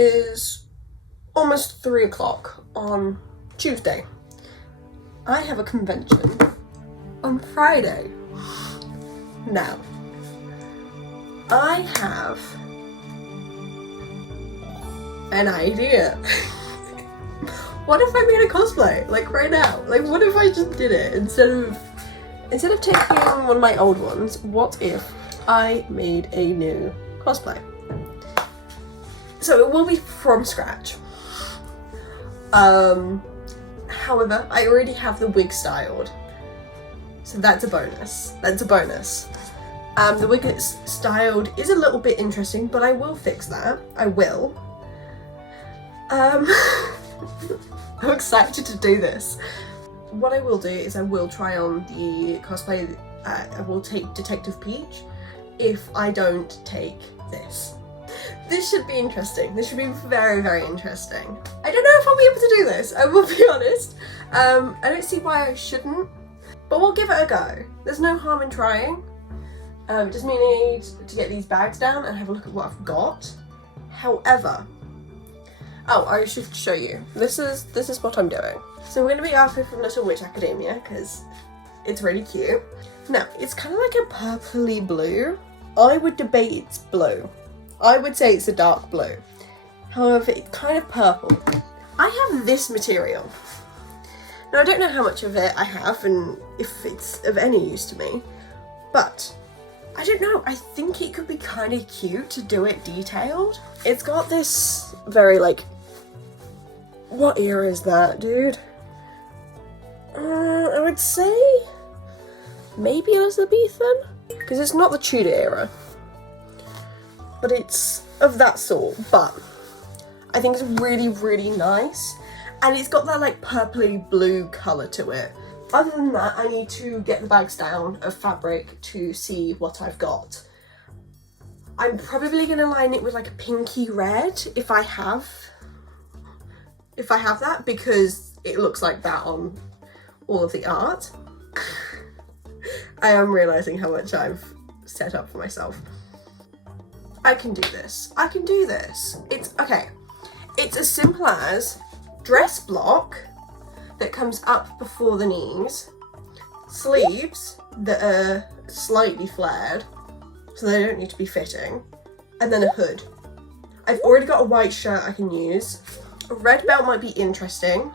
It's almost 3 o'clock on Tuesday. I have a convention on Friday. Now, I have an idea. What if I made a cosplay, like right now? Like, what if I just did it instead of taking one of my old ones? What if I made a new cosplay? So it will be from scratch. However, I already have the wig styled, so that's a bonus. That's a bonus. The wig that's styled is a little bit interesting, but I will fix that. I will. I'm excited to do this. What I will do is I will try on the cosplay. I will take Detective Peach if I don't take this. This should be interesting. This should be very, very interesting. I don't know if I'll be able to do this, I will be honest. I don't see why I shouldn't, but we'll give it a go. There's no harm in trying. Just need to get these bags down and have a look at what I've got. However, oh, I should show you. This is what I'm doing. So we're gonna be Akko from Little Witch Academia because it's really cute. Now, it's kind of like a purpley blue. I would debate it's blue. I would say it's a dark blue. However, it's kind of purple. I have this material. Now, I don't know how much of it I have and if it's of any use to me, but I don't know. I think it could be kind of cute to do it detailed. It's got this very, like, what era is that, dude? I would say maybe Elizabethan, because it's not the Tudor era. But it's of that sort, but I think it's really, really nice. And it's got that like purpley blue colour to it. Other than that, I need to get the bags down of fabric to see what I've got. I'm probably going to line it with like a pinky red if I have that, because it looks like that on all of the art. I am realising how much I've set up for myself. I can do this. I can do this. It's okay. It's as simple as dress block that comes up before the knees, sleeves that are slightly flared so they don't need to be fitting, and then a hood. I've already got a white shirt I can use. A red belt might be interesting.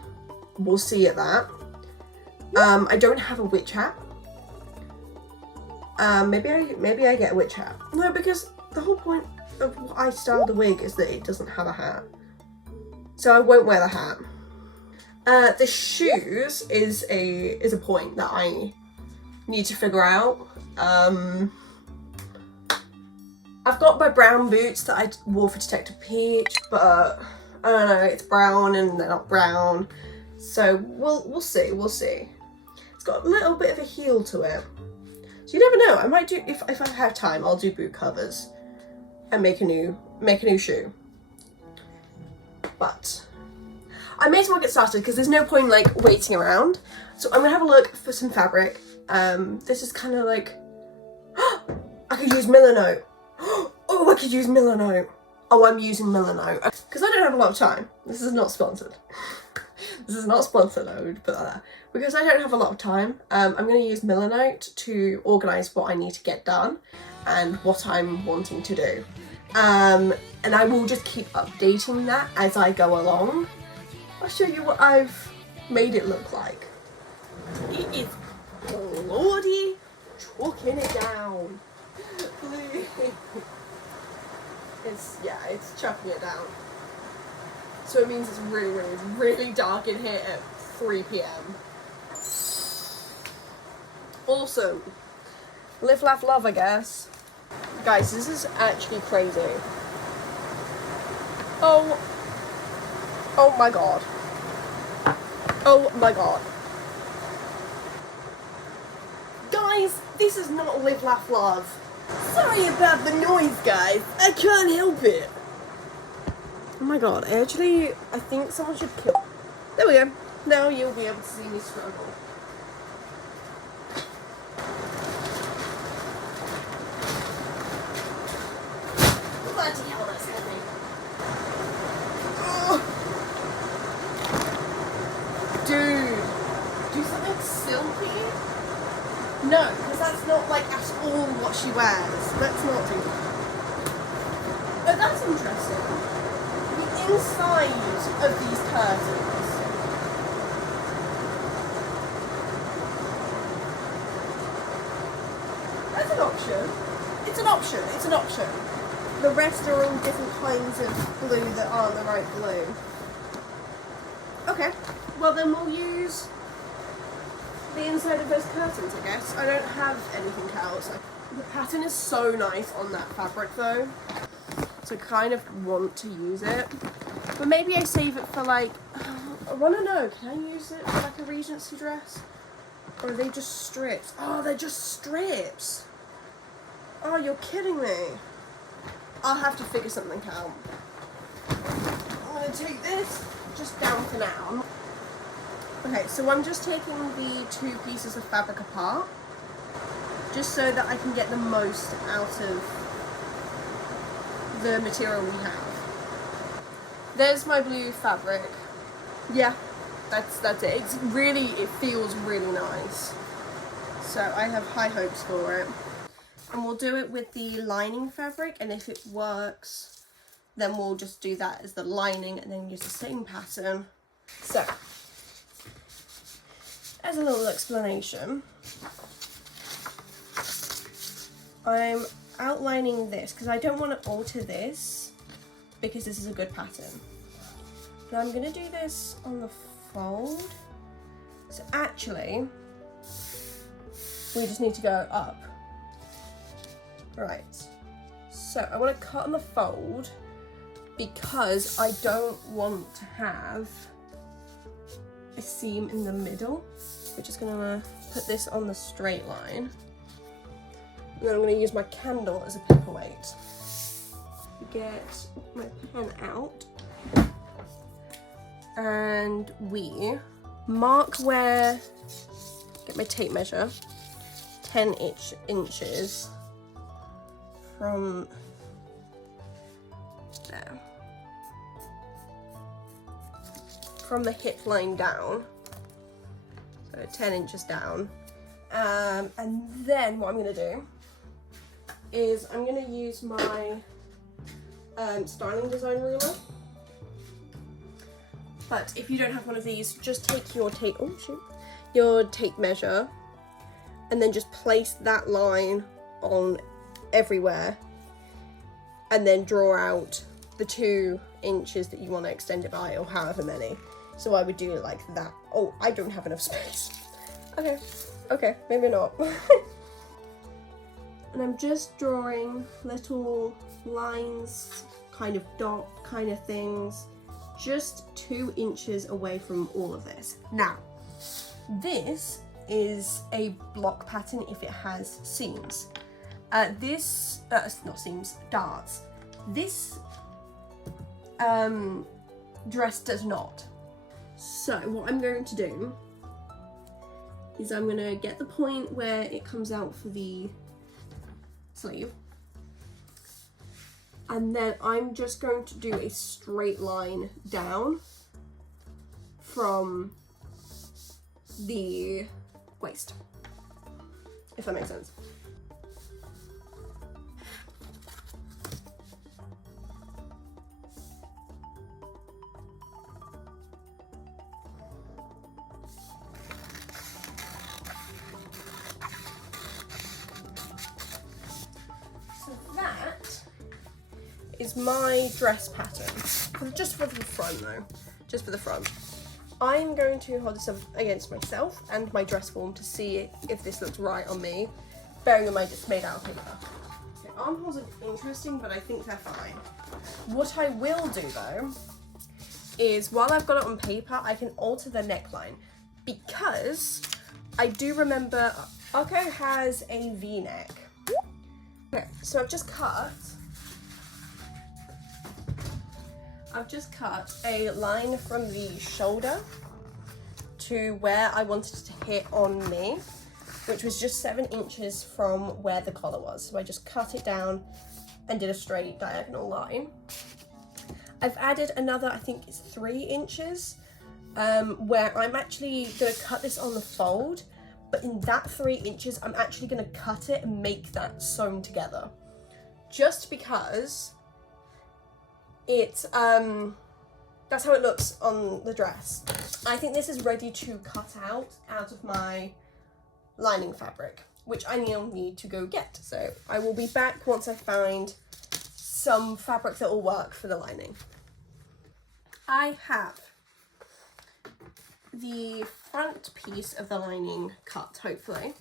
We'll see at that. I don't have a witch hat. Maybe I get a witch hat. No, because the whole point of what I styled the wig is that it doesn't have a hat. So I won't wear the hat. The shoes is a point that I need to figure out. I've got my brown boots that I wore for Detective Peach, but I don't know, it's brown and they're not brown. So we'll see, we'll see. It's got a little bit of a heel to it. So you never know, I might do, if I have time, I'll do boot covers and make a new shoe. But I may as well get started because there's no point like waiting around. So I'm gonna have a look for some fabric. This is kind of like, I could use Milanote. Oh, I could use Milanote. Oh, I'm using Milanote because I don't have a lot of time. This is not sponsored. This is not sponsored, I would put that there. Because I don't have a lot of time, I'm going to use Milanote to organise what I need to get done and what I'm wanting to do. And I will just keep updating that as I go along. I'll show you what I've made it look like. It is bloody chalking it down. It's chucking it down. So it means it's really, really, really dark in here at 3 PM. Awesome. Live, laugh, love, I guess. Guys, this is actually crazy. Oh my god. Oh my god. Guys, this is not live, laugh, love. Sorry about the noise, guys. I can't help it. Oh my god, I think someone should kill. There we go. Now you'll be able to see me struggle. Bloody hell, that's heavy. silky? No, because that's not like at all what she wears. Let's not do that. Oh, that's interesting. The inside of these curtains. That's an option. It's an option. It's an option. The rest are all different kinds of blue that aren't the right blue. Okay. Well, then we'll use the inside of those curtains, I guess. I don't have anything else. The pattern is so nice on that fabric though, so I kind of want to use it. But maybe I save it for like, I want to know, can I use it for like a Regency dress? Or are they just strips? Oh, they're just strips. Oh, you're kidding me. I'll have to figure something out. I'm going to take this just down for now. Okay, so I'm just taking the two pieces of fabric apart, just so that I can get the most out of the material we have. There's my blue fabric. Yeah, that's it. It feels really nice. So I have high hopes for it. And we'll do it with the lining fabric, and if it works, then we'll just do that as the lining and then use the same pattern. So, as a little explanation, I'm outlining this because I don't want to alter this because this is a good pattern. But I'm going to do this on the fold. So actually, we just need to go up. Right, so I want to cut on the fold because I don't want to have a seam in the middle. We're just going to put this on the straight line. And then I'm going to use my candle as a paperweight. Get my pen out. And we mark where, get my tape measure, 10 inches from there. From the hip line down. So 10 inches down. And then what I'm going to do is I'm going to use my styling design ruler. But if you don't have one of these, just take your tape, your tape measure, and then just place that line on everywhere, and then draw out the 2 inches that you want to extend it by, or however many. So I would do it like that. Oh, I don't have enough space. Okay, maybe not. And I'm just drawing little lines, kind of dot kind of things, just 2 inches away from all of this. Now, this is a block pattern if it has seams. Not seams, darts. This dress does not. So what I'm going to do is I'm going to get the point where it comes out for the sleeve, and then I'm just going to do a straight line down from the waist, if that makes sense. Is my dress pattern, just for the front though, just for the front. I'm going to hold this up against myself and my dress form to see if this looks right on me, bearing in mind it's made out of paper. Okay, armholes are interesting, but I think they're fine. What I will do though, is while I've got it on paper, I can alter the neckline, because I do remember Akko has a V-neck. Okay, so I've just cut a line from the shoulder to where I wanted it to hit on me, which was just 7 inches from where the collar was. So I just cut it down and did a straight diagonal line. I've added another, I think it's 3 inches where I'm actually gonna cut this on the fold, but in that 3 inches, I'm actually gonna cut it and make that sewn together. Just because it's, that's how it looks on the dress. I think this is ready to cut out of my lining fabric, which I now need to go get. So I will be back once I find some fabric that will work for the lining. I have the front piece of the lining cut, hopefully.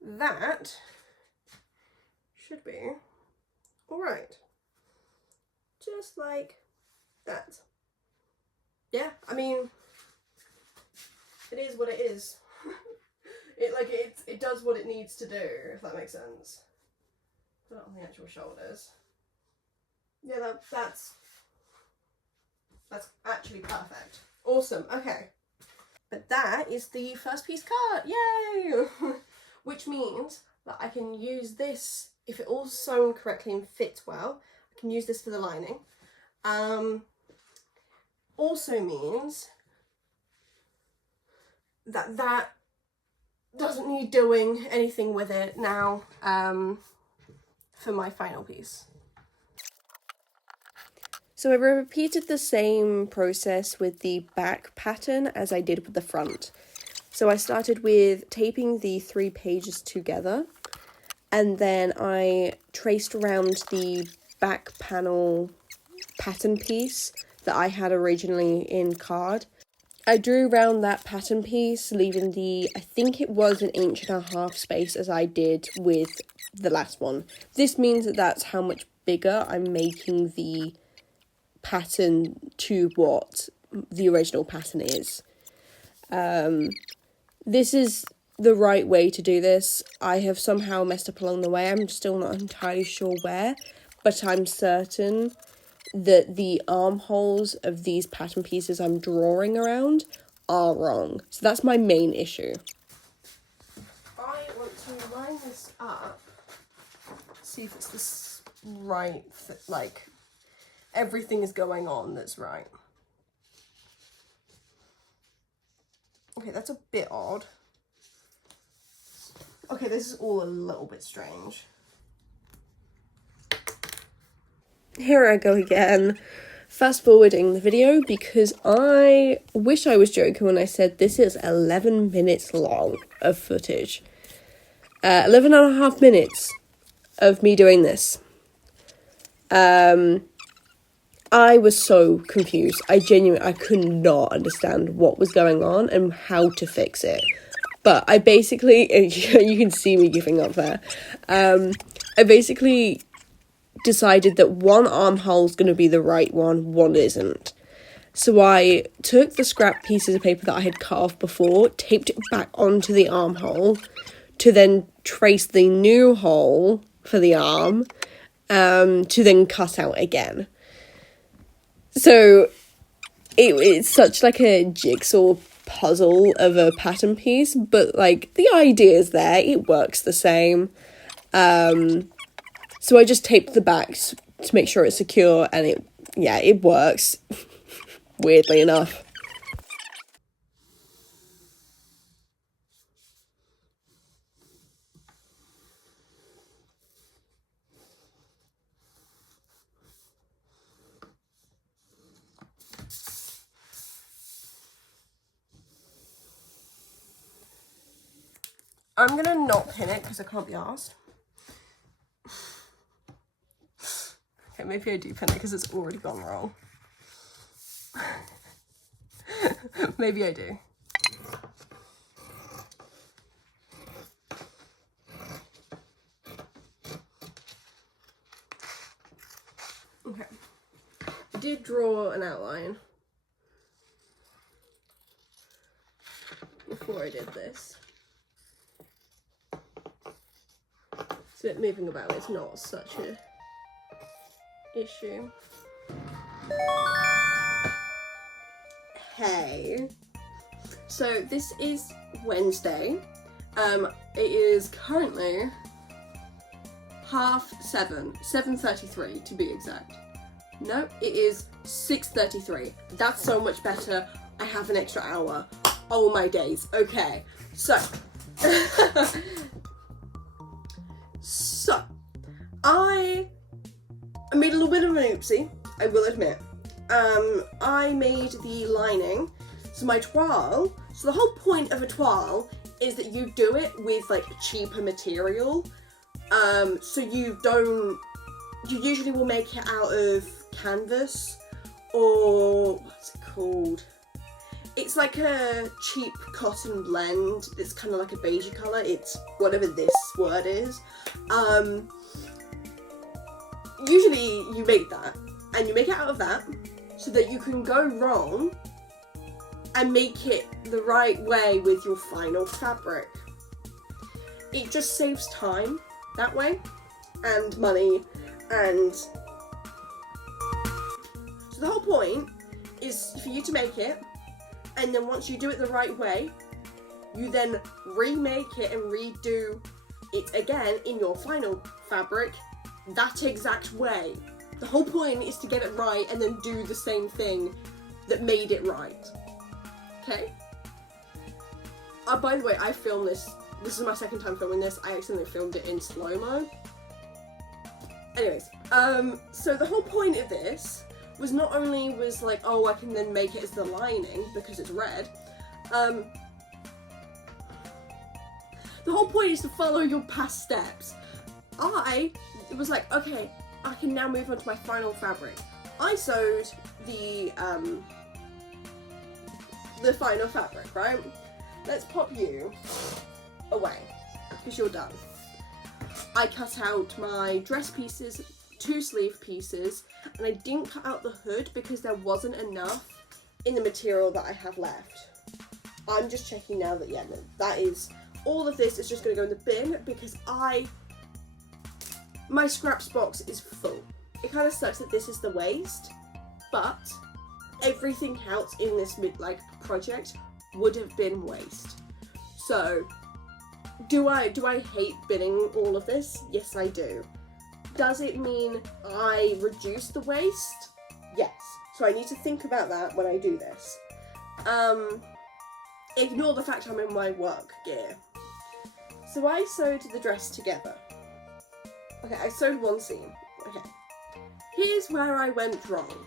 That should be all right. Just like that. Yeah, I mean, it is what it is. It does what it needs to do, if that makes sense. Put it on the actual shoulders. Yeah, that's actually perfect. Awesome, okay. But that is the first piece cut, yay! Which means that I can use this, if it all sewn correctly and fits well, I can use this for the lining. Also means that that doesn't need doing anything with it now for my final piece. So I repeated the same process with the back pattern as I did with the front. So I started with taping the 3 pages together, and then I traced around the back panel pattern piece that I had originally in card. I drew around that pattern piece, leaving the, I think it was 1.5 inches space as I did with the last one. This means that that's how much bigger I'm making the pattern to what the original pattern is. This is the right way to do this. I have somehow messed up along the way. I'm still not entirely sure where, but I'm certain that the armholes of these pattern pieces I'm drawing around are wrong. So that's my main issue. I want to line this up, see if it's this right, like everything is going on that's right. Okay, that's a bit odd. Okay, this is all a little bit strange. Here I go again, fast forwarding the video because I wish I was joking when I said this is 11 minutes long of footage. 11.5 minutes of me doing this. I was so confused. I could not understand what was going on and how to fix it. But I basically, you can see me giving up there. I basically decided that one armhole is going to be the right one isn't. So I took the scrap pieces of paper that I had cut off before, taped it back onto the armhole to then trace the new hole for the arm, to then cut out again. So it's such like a jigsaw puzzle of a pattern piece, but like the idea is there, it works the same. So I just taped the backs to make sure it's secure, and it works, weirdly enough. I'm gonna not pin it because I can't be arsed. Okay, maybe I do pin it because it's already gone wrong. Maybe I do. Okay. I did draw an outline before I did this. So it moving about is not such a issue. Hey. So this is Wednesday. It is currently 7:30, 7:33 to be exact. No, it is 6:33. That's so much better. I have an extra hour. Oh my days. Okay, so I made a little bit of an oopsie, I will admit. I made the lining, so my toile, so the whole point of a toile is that you do it with like cheaper material. So you usually will make it out of canvas, or what's it called? It's like a cheap cotton blend. It's kind of like a beigey colour. It's whatever this word is. Usually you make that, and you make it out of that, so that you can go wrong and make it the right way with your final fabric. It just saves time that way, and money, and so the whole point is for you to make it, and then once you do it the right way, you then remake it and redo it again in your final fabric that exact way. The whole point is to get it right and then do the same thing that made it right. Okay? By the way, I filmed this. This is my second time filming this. I accidentally filmed it in slow-mo. Anyways, so the whole point of this was not only was like, oh, I can then make it as the lining because it's red. The whole point is to follow your past steps. It was like, okay, I can now move on to my final fabric. I sewed the final fabric, right? Let's pop you away, because you're done. I cut out my dress pieces, 2 sleeve pieces, and I didn't cut out the hood because there wasn't enough in the material that I have left. I'm just checking now that, yeah, no, that is, all of this is just going to go in the bin because my scraps box is full. It kind of sucks that this is the waste, but everything else in this project would have been waste. So, do I hate binning all of this? Yes, I do. Does it mean I reduce the waste? Yes. So I need to think about that when I do this. Ignore the fact I'm in my work gear. So I sewed the dress together. Okay, I sewed one seam. Okay. Here's where I went wrong.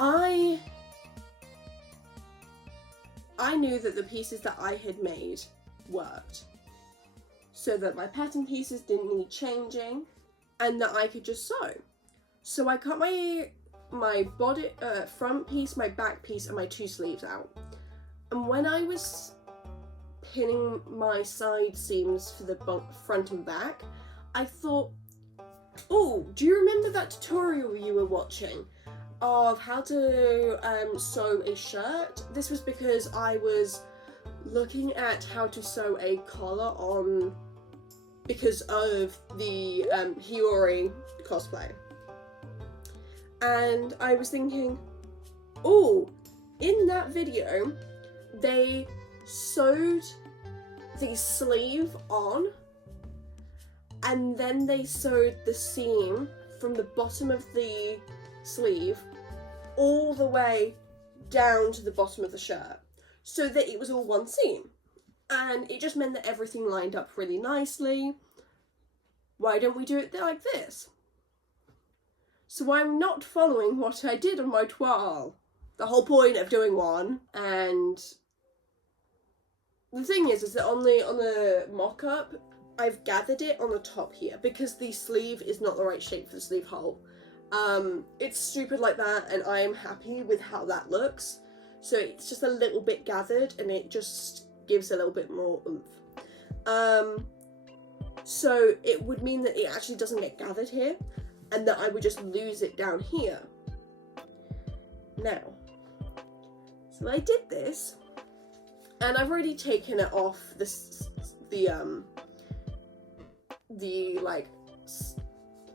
I knew that the pieces that I had made worked, so that my pattern pieces didn't need changing, and that I could just sew. So I cut my body, front piece, my back piece, and my 2 sleeves out. And when I was pinning my side seams for the front and back, I thought, oh, do you remember that tutorial you were watching of how to sew a shirt? This was because I was looking at how to sew a collar on because of the Hiyori cosplay. And I was thinking, oh, in that video, they sewed the sleeve on, and then they sewed the seam from the bottom of the sleeve all the way down to the bottom of the shirt, so that it was all one seam. And it just meant that everything lined up really nicely. Why don't we do it like this? So I'm not following what I did on my toile. The whole point of doing one, and the thing is that on the mock-up, I've gathered it on the top here because the sleeve is not the right shape for the sleeve hole. It's stupid like that, and I am happy with how that looks. So it's just a little bit gathered, and it just gives a little bit more oomph. So it would mean that it actually doesn't get gathered here, and that I would just lose it down here. Now, so I did this, and I've already taken it off the like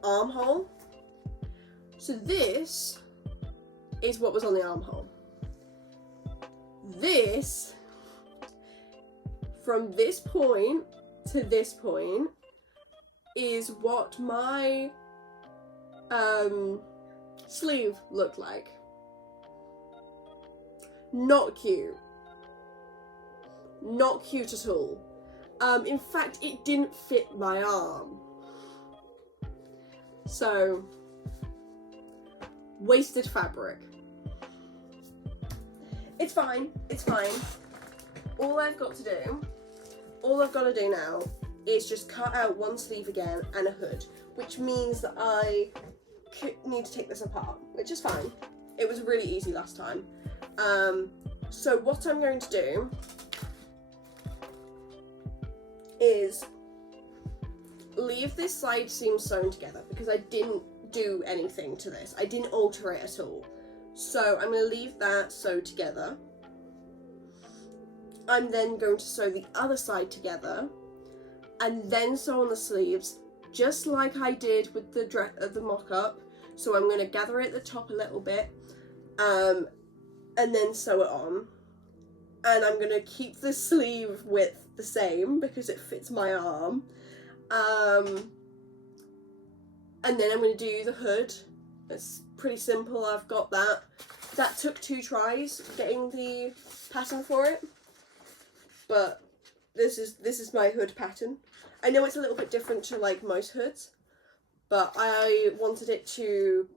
armhole. So this is what was on the armhole. This, from this point to this point, is what my sleeve looked like. Not cute. Not cute at all. In fact, it didn't fit my arm. So, wasted fabric. It's fine, it's fine. All I've got to do now is just cut out one sleeve again and a hood, which means that I need to take this apart, which is fine. It was really easy last time. So what I'm going to do is leave this side seam sewn together because I didn't do anything to this. I didn't alter it at all. So I'm going to leave that sewed together. I'm then going to sew the other side together and then sew on the sleeves just like I did with the mock-up. So I'm going to gather it at the top a little bit and then sew it on. And I'm going to keep the sleeve width the same because it fits my arm. And then I'm going to do the hood. It's pretty simple, I've got that. That took 2 tries getting the pattern for it. But this is my hood pattern. I know it's a little bit different to like most hoods, but I wanted it to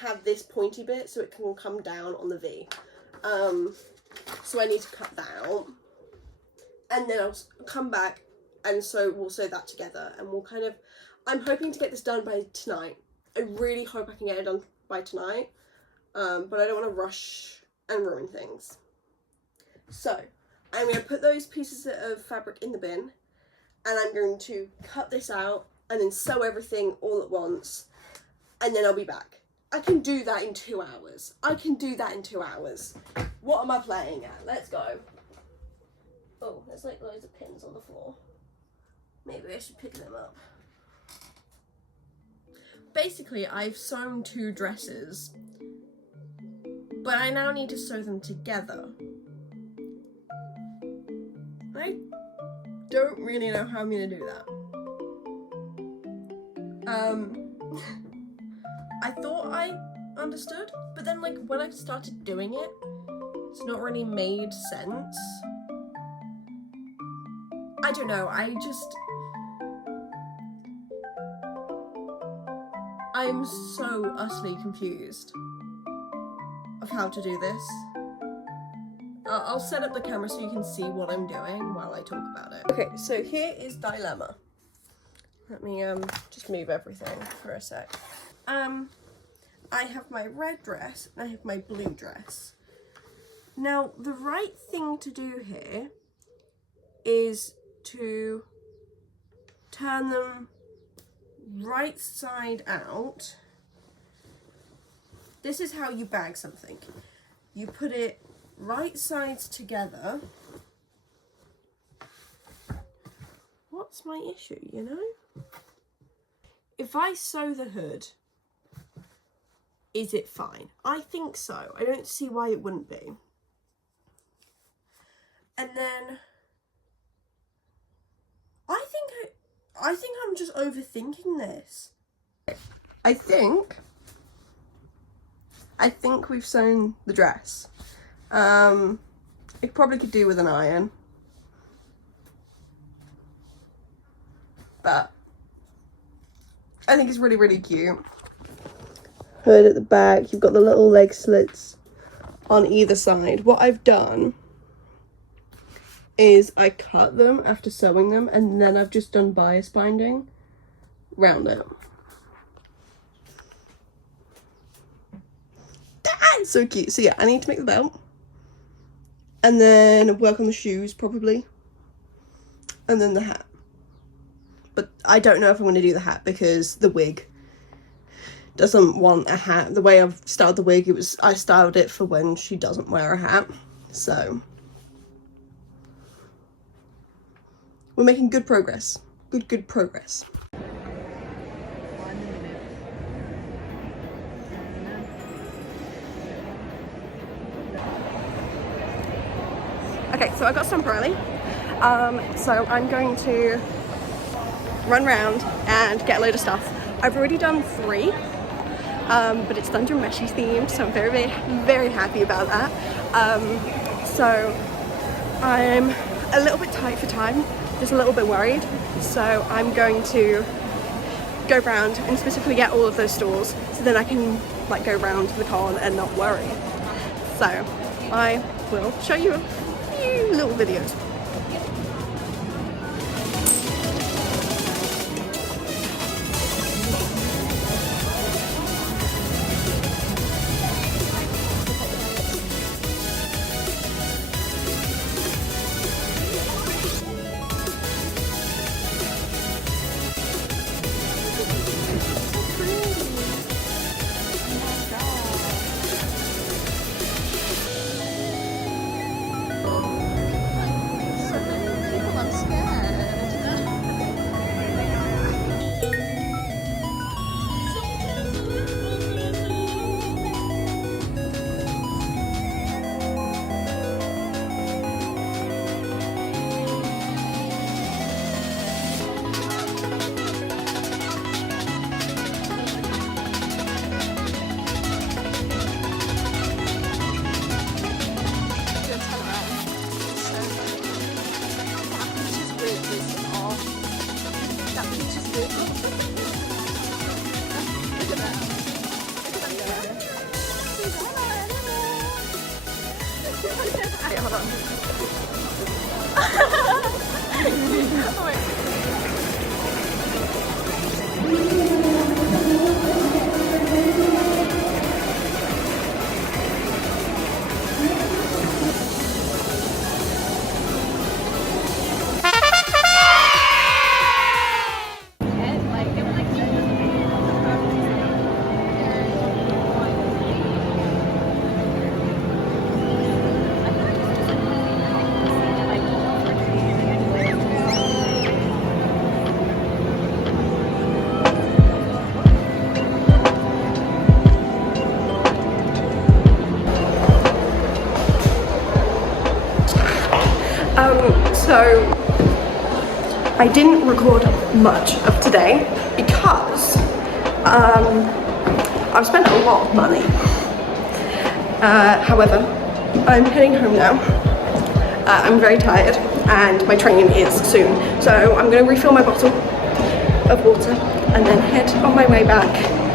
have this pointy bit so it can come down on the V. So I need to cut that out. And then I'll come back and we'll sew that together and we'll kind of, I'm hoping to get this done by tonight. I really hope I can get it done by tonight, but I don't want to rush and ruin things. So I'm going to put those pieces of fabric in the bin and I'm going to cut this out and then sew everything all at once and then I'll be back. I can do that in 2 hours. What am I playing at? Let's go. Oh, there's like loads of pins on the floor. Maybe I should pick them up. Basically, I've sewn 2 dresses, but I now need to sew them together. I don't really know how I'm going to do that. I thought I understood, but then like when I started doing it, it's not really made sense. I don't know, I'm so utterly confused of how to do this. I'll set up the camera so you can see what I'm doing while I talk about it. Okay, so here is dilemma. Let me just move everything for a sec. I have my red dress and I have my blue dress. Now, the right thing to do here is to turn them right side out. This is how you bag something. You put it right sides together. What's my issue, you know? If I sew the hood, is it fine? I think so. I don't see why it wouldn't be. And then I think I'm just overthinking this. I think we've sewn the dress. It probably could do with an iron. But I think it's really, really cute. Hood at the back, you've got the little leg slits on either side. What I've done is I cut them after sewing them and then I've just done bias binding round it. That's so cute. So yeah, I need to make the belt and then work on the shoes probably and then the hat. But I don't know if I'm going to do the hat because the wig doesn't want a hat. The way I've styled the wig, I styled it for when she doesn't wear a hat. So we're making good progress. Good progress. Okay, so I got stump early. So I'm going to run around and get a load of stuff. I've already done 3. but it's Dungeon Meshi themed, so I'm very, very, very happy about that. So I'm a little bit tight for time, just a little bit worried, so I'm going to go round and specifically get all of those stalls so then I can like go round the con and not worry. So I will show you a few little videos. Wait, hold on. So I didn't record much of today because I've spent a lot of money. However, I'm heading home now. I'm very tired and my train is soon. So I'm going to refill my bottle of water and then head on my way back